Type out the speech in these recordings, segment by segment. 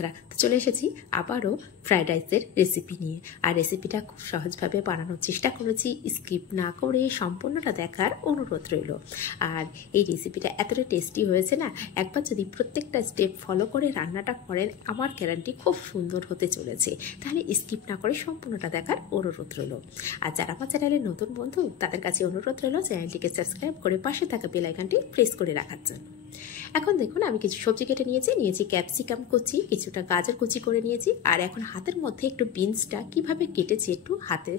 বন্ধুরা, তো চলে এসেছি আবারও ফ্রাইড রাইসের রেসিপি নিয়ে। আর রেসিপিটা খুব সহজভাবে বানানোর চেষ্টা করেছি, স্কিপ না করে সম্পূর্ণটা দেখার অনুরোধ রইল। আর এই রেসিপিটা এতটা টেস্টি হয়েছে না, একবার যদি প্রত্যেকটা স্টেপ ফলো করে রান্নাটা করেন, আমার গ্যারান্টি খুব সুন্দর হতে চলেছে। তাহলে স্কিপ না করে সম্পূর্ণটা দেখার অনুরোধ রইল। আর যারা আমার চ্যানেলের নতুন বন্ধু, তাদের কাছে অনুরোধ রইল চ্যানেলটিকে সাবস্ক্রাইব করে পাশে থাকা বেল আইকনটি প্রেস করে রাখার জন্য। এখন দেখুন, আমি কিছু সবজি কেটে নিয়েছি ক্যাপসিকাম কুচি, কিছুটা গাজর কুচি করে নিয়েছি। আর এখন হাতের মধ্যে একটু বিনসটা কিভাবে কেটেছি একটু হাতে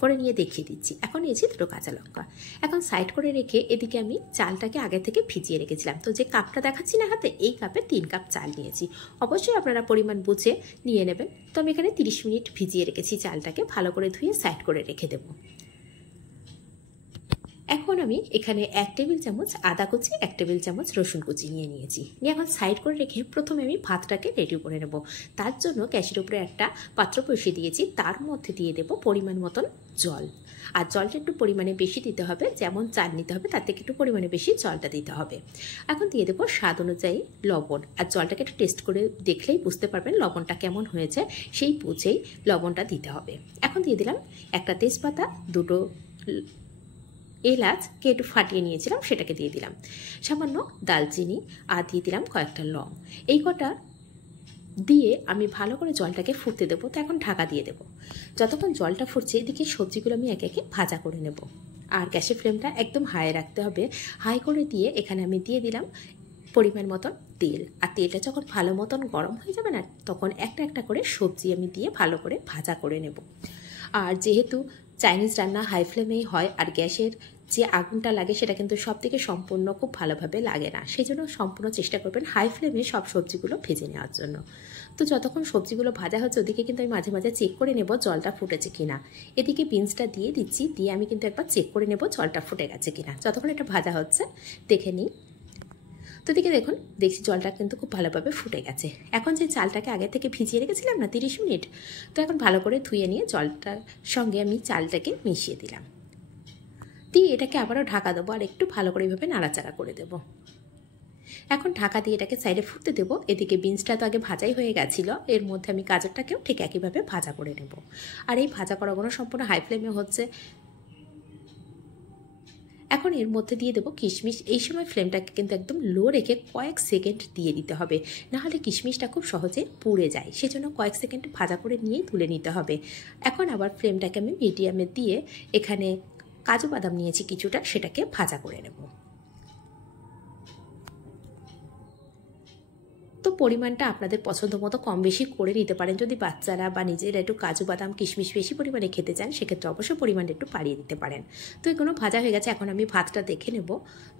করে নিয়ে দেখিয়ে দিচ্ছি। এখন নিয়েছি দুটো কাঁচা লঙ্কা। এখন সাইড করে রেখে এদিকে আমি চালটাকে আগে থেকে ভিজিয়ে রেখেছিলাম। তো যে কাপটা দেখাচ্ছি না হাতে, এই কাপে 3 কাপ চাল নিয়েছি। অবশ্যই আপনারা পরিমাণ বুঝে নিয়ে নেবেন। তো আমি এখানে 30 মিনিট ভিজিয়ে রেখেছি চালটাকে, ভালো করে ধুয়ে সাইড করে রেখে দেবো। এখন আমি এখানে 1 টেবিল চামচ আদা কুচি, 1 টেবিল চামচ রসুন কুচি নিয়ে এখন সাইড করে রেখে প্রথমে আমি ভাতটাকে রেডি করে নেব। তার জন্য গ্যাসের উপরে একটা পাত্র বসিয়ে দিয়েছি, তার মধ্যে দিয়ে দেব পরিমাণ মতন জল। আর জলটা একটু পরিমাণে বেশি দিতে হবে, যেমন চাল নিতে হবে তার থেকে একটু পরিমাণে বেশি জলটা দিতে হবে। এখন দিয়ে দেবো স্বাদ অনুযায়ী লবণ। আর জলটাকে একটু টেস্ট করে দেখলেই বুঝতে পারবেন লবণটা কেমন হয়েছে, সেই বুঝেই লবণটা দিতে হবে। এখন দিয়ে দিলাম একটা তেজপাতা, দুটো এলাচকে একটু ফাটিয়ে নিয়েছিলাম সেটাকে দিয়ে দিলাম, সামান্য দালচিনি, আর দিয়ে দিলাম কয়েকটা লং। এই কটা দিয়ে আমি ভালো করে জলটাকে ফুটতে দেবো। তো এখন ঢাকা দিয়ে দেবো। যতক্ষণ জলটা ফুটছে এদিকে সবজিগুলো আমি একে একে ভাজা করে নেব। আর গ্যাসের ফ্লেমটা একদম হাই রাখতে হবে। হাই করে দিয়ে এখানে আমি দিয়ে দিলাম পরিমাণ মতন তেল। আর তেলটা যখন ভালো মতন গরম হয়ে যাবে না, তখন একটা একটা করে সবজি আমি দিয়ে ভালো করে ভাজা করে নেব। আর যেহেতু চাইনিজ রান্না হাই ফ্লেমেই হয়, আর গ্যাসের যে আগুনটা লাগে সেটা কিন্তু সব থেকে সম্পূর্ণ খুব ভালোভাবে লাগে না, সেই জন্য সম্পূর্ণ চেষ্টা করবেন হাই ফ্লেমে সব সবজিগুলো ভেজে নেওয়ার জন্য। তো যতক্ষণ সবজিগুলো ভাজা হচ্ছে ওদিকে কিন্তু আমি মাঝে মাঝে চেক করে নেব জলটা ফুটেছে কিনা। এদিকে বিনসটা দিয়ে দিচ্ছি, দিয়ে আমি কিন্তু একবার চেক করে নেব জলটা ফুটে গেছে কিনা। যতক্ষণ এটা ভাজা হচ্ছে দেখে নিই। তো দিকে দেখুন, দেখছি জলটা কিন্তু খুব ভালোভাবে ফুটে গেছে। এখন যে চালটাকে আগে থেকে ভিজিয়ে রেখেছিলাম না 30 মিনিট, তো এখন ভালো করে ধুয়ে নিয়ে জলটার সঙ্গে আমি চালটাকে মিশিয়ে দিলাম। দিয়ে এটাকে আবারও ঢাকা দেবো আর একটু ভালো করে এইভাবে নাড়াচাড়া করে দেবো। এখন ঢাকা দিয়ে এটাকে সাইডে ফুটতে দেবো। এদিকে বিনসটা তো আগে ভাজাই হয়ে গেছিলো, এর মধ্যে আমি গাজরটাকেও ঠিক একইভাবে ভাজা করে নেব। আর এই ভাজা করাগুলো সম্পূর্ণ হাই ফ্লেমে হচ্ছে। এখন এর মধ্যে দিয়ে দেবো কিশমিশ। এই সময় ফ্লেমটাকে কিন্তু একদম লো রেখে কয়েক সেকেন্ড দিয়ে দিতে হবে, নাহলে কিশমিশটা খুব সহজে পুড়ে যায়। সেজন্য কয়েক সেকেন্ড ভাজা করে নিয়েই তুলে নিতে হবে। এখন আবার ফ্লেমটাকে আমি মিডিয়ামে দিয়ে এখানে কাজু বাদাম নিয়েছি কিছুটা, সেটাকে ভাজা করে নেব। তো পরিমাণটা আপনাদের পছন্দ মতো কম বেশি করে নিতে পারেন। যদি বাচ্চারা বা নিজেরা একটু কাজু বাদাম কিশমিশ বেশি পরিমাণে খেতে চান, সেক্ষেত্রে অবশ্যই পরিমাণটা একটু বাড়িয়ে দিতে পারেন। তো এগুলো ভাজা হয়ে গেছে, এখন আমি ভাতটা দেখে নেব।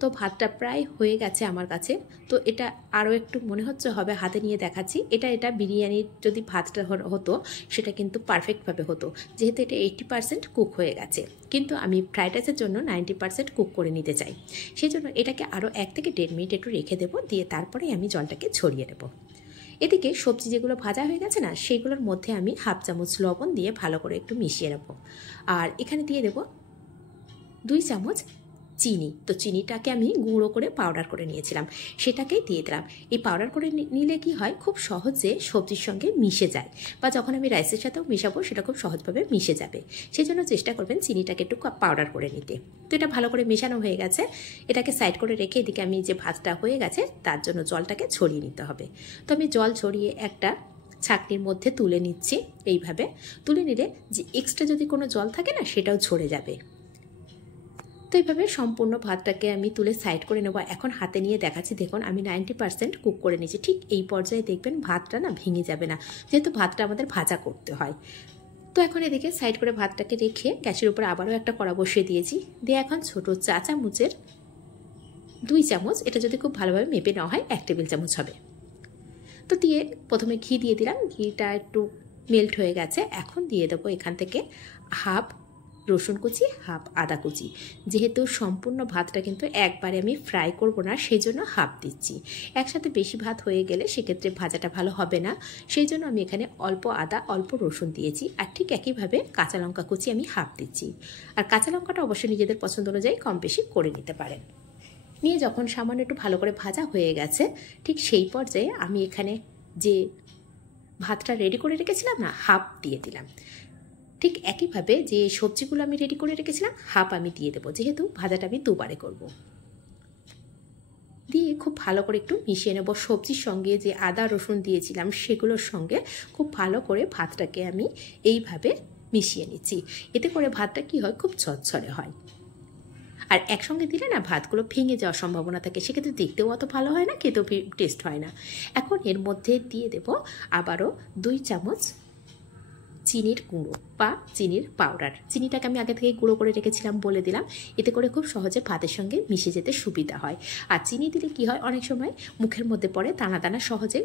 তো ভাতটা প্রায় হয়ে গেছে আমার কাছে। তো এটা আরও একটু মনে হচ্ছে হবে, হাতে নিয়ে দেখাচ্ছি। এটা বিরিয়ানির যদি ভাতটা হতো সেটা কিন্তু পারফেক্টভাবে হতো, যেহেতু এটা 80% কুক হয়ে গেছে। কিন্তু আমি ফ্রাইড রাইসের জন্য 90% কুক করে নিতে চাই, সেই জন্য এটাকে আরও 1 থেকে 1.5 মিনিট একটু রেখে দেবো। দিয়ে তারপরে আমি জলটাকে ছড়িয়ে দেবো। এদিকে সবজি যেগুলো ভাজা হয়ে গেছে না, সেইগুলোর মধ্যে আমি 1/2 চামচ লবণ দিয়ে ভালো করে একটু মিশিয়ে নেব। আর এখানে দিয়ে দেব 2 চামচ চিনি। তো চিনিটাকে আমি গুঁড়ো করে পাউডার করে নিয়েছিলাম, সেটাকেই দিয়ে দিলাম। এই পাউডার করে নিলে কি হয়, খুব সহজে সবজির সঙ্গে মিশে যায়, বা যখন আমি রাইসের সাথেও মেশাবো সেটা খুব সহজভাবে মিশে যাবে। সেই জন্য চেষ্টা করবেন চিনিটাকে একটু পাউডার করে নিতে। তো এটা ভালো করে মেশানো হয়ে গেছে, এটাকে সাইড করে রেখে এদিকে আমি যে ভাতটা হয়ে গেছে তার জন্য জলটাকে ছড়িয়ে নিতে হবে। তো আমি জল ছড়িয়ে একটা ছাঁকনির মধ্যে তুলে নিচ্ছি। এইভাবে তুলে নিলে যে এক্সট্রা যদি কোনো জল থাকে না, সেটাও ঝরে যাবে। তো এইভাবে সম্পূর্ণ ভাতটাকে আমি তুলে সাইড করে নেব। এখন হাতে নিয়ে দেখাচ্ছি, দেখুন আমি 90% কুক করে নিয়েছি। ঠিক এই পর্যায়ে দেখবেন ভাতটা না ভেঙে যাবে না, যেহেতু ভাতটা আমাদের ভাজা করতে হয়। তো এখন এদিকে সাইড করে ভাতটাকে রেখে গ্যাসের উপরে আবারও একটা কড়া বসিয়ে দিয়েছি। দিয়ে এখন ছোটো চা চামচের 2 চামচ, এটা যদি খুব ভালোভাবে মেপে নেওয়া হয় 1 টেবিল চামচ হবে। তো দিয়ে প্রথমে ঘি দিয়ে দিলাম, ঘিটা একটু মেল্ট হয়ে গেছে। এখন দিয়ে দেবো এখান থেকে 1/2 রসুন কুচি, 1/2 আদা কুচি। যেহেতু সম্পূর্ণ ভাতটা কিন্তু একবারে আমি ফ্রাই করব না, সেই জন্য 1/2 দিচ্ছি। একসাথে বেশি ভাত হয়ে গেলে সেক্ষেত্রে ভাজাটা ভালো হবে না, সেই জন্য আমি এখানে অল্প আদা অল্প রসুন দিয়েছি। আর ঠিক একইভাবে কাঁচা লঙ্কা কুচি আমি 1/2 দিচ্ছি। আর কাঁচা লঙ্কাটা অবশ্যই নিজেদের পছন্দ অনুযায়ী কম বেশি করে নিতে পারেন। নিয়ে যখন সামান্য একটু ভালো করে ভাজা হয়ে গেছে, ঠিক সেই পর্যায়ে আমি এখানে যে ভাতটা রেডি করে রেখেছিলাম না, হাফ দিয়ে দিলাম। ঠিক একইভাবে যে সবজিগুলো আমি রেডি করে রেখেছিলাম হাফ আমি দিয়ে দেবো, যেহেতু ভাজাটা আমি দুবারে করব। দিয়ে খুব ভালো করে একটু মিশিয়ে নেব। সবজির সঙ্গে যে আদা রসুন দিয়েছিলাম সেগুলোর সঙ্গে খুব ভালো করে ভাতটাকে আমি এইভাবে মিশিয়ে নিচ্ছি। এতে করে ভাতটা কি হয়, খুব ঝরঝরে হয়। আর একসঙ্গে দিলে না ভাতগুলো ভেঙে যাওয়ার সম্ভাবনা থাকে, সেক্ষেত্রে দেখতেও অত ভালো হয় না, খেতেও টেস্ট হয় না। এখন এর মধ্যে দিয়ে দেব আবারও 2 চামচ চিনির গুঁড়ো বা চিনির পাউডার। চিনিটাকে আমি আগে থেকে গুঁড়ো করে রেখেছিলাম বলে দিলাম, এতে করে খুব সহজে ভাতের সঙ্গে মিশে যেতে সুবিধা হয়। আর চিনি দিলে কি হয়, অনেক সময় মুখের মধ্যে পড়ে, দানা দানা সহজে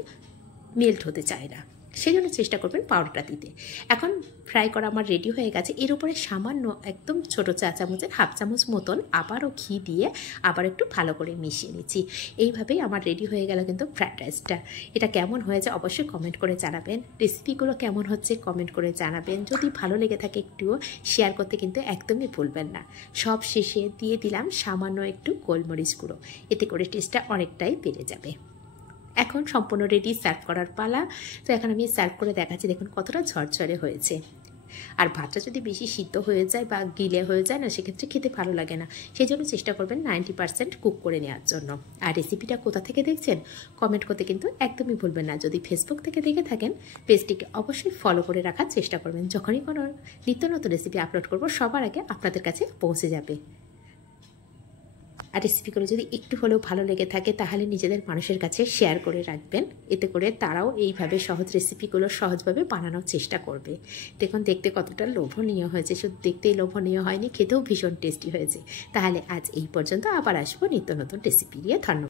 মেল্ট হতে চায় না, সেই জন্য চেষ্টা করবেন পাউডারটা দিতে। এখন ফ্রাই করা আমার রেডি হয়ে গেছে। এর উপরে সামান্য একদম ছোটো চা চামচের হাফ চামচ মতন আবারও ঘি দিয়ে আবার একটু ভালো করে মিশিয়ে নিচ্ছি। এইভাবেই আমার রেডি হয়ে গেল কিন্তু ফ্রায়েড রাইসটা। এটা কেমন হয়েছে অবশ্যই কমেন্ট করে জানাবেন। রেসিপিগুলো কেমন হচ্ছে কমেন্ট করে জানাবেন। যদি ভালো লেগে থাকে একটুও শেয়ার করতে কিন্তু একদমই ভুলবেন না। সব শেষে দিয়ে দিলাম সামান্য একটু গোলমরিচ গুঁড়ো, এতে করে টেস্টটা অনেকটাই বেড়ে যাবে। এখন সম্পূর্ণ রেডি, সার্ভ করার পালা। তো এখন আমি সার্ভ করে দেখাচ্ছি, দেখুন কতটা ঝরঝরে হয়েছে। আর ভাতটা যদি বেশি সিদ্ধ হয়ে যায় বা গিলে হয়ে যায় না, সেক্ষেত্রে খেতে ভালো লাগে না। সেই জন্য চেষ্টা করবেন 90% কুক করে নেওয়ার জন্য। আর রেসিপিটা কোথা থেকে দেখছেন কমেন্ট করতে কিন্তু একদমই ভুলবেন না। যদি ফেসবুক থেকে দেখে থাকেন পেজটিকে অবশ্যই ফলো করে রাখার চেষ্টা করবেন। যখনই কোনো নিত্য নতুন রেসিপি আপলোড করব সবার আগে আপনাদের কাছে পৌঁছে যাবে। আর রেসিপিগুলো যদি একটু হলেও ভালো লেগে থাকে তাহলে নিজেদের মানুষের কাছে শেয়ার করে রাখবেন, এতে করে তারাও এইভাবে সহজ রেসিপিগুলো সহজভাবে বানানোর চেষ্টা করবে। দেখুন দেখতে কতটা লোভনীয় হয়েছে, শুধু দেখতেই লোভনীয় হয়নি, খেতেও ভীষণ টেস্টি হয়েছে। তাহলে আজ এই পর্যন্ত, আবার আসবো নিত্য নতুন রেসিপি নিয়ে। ধন্যবাদ।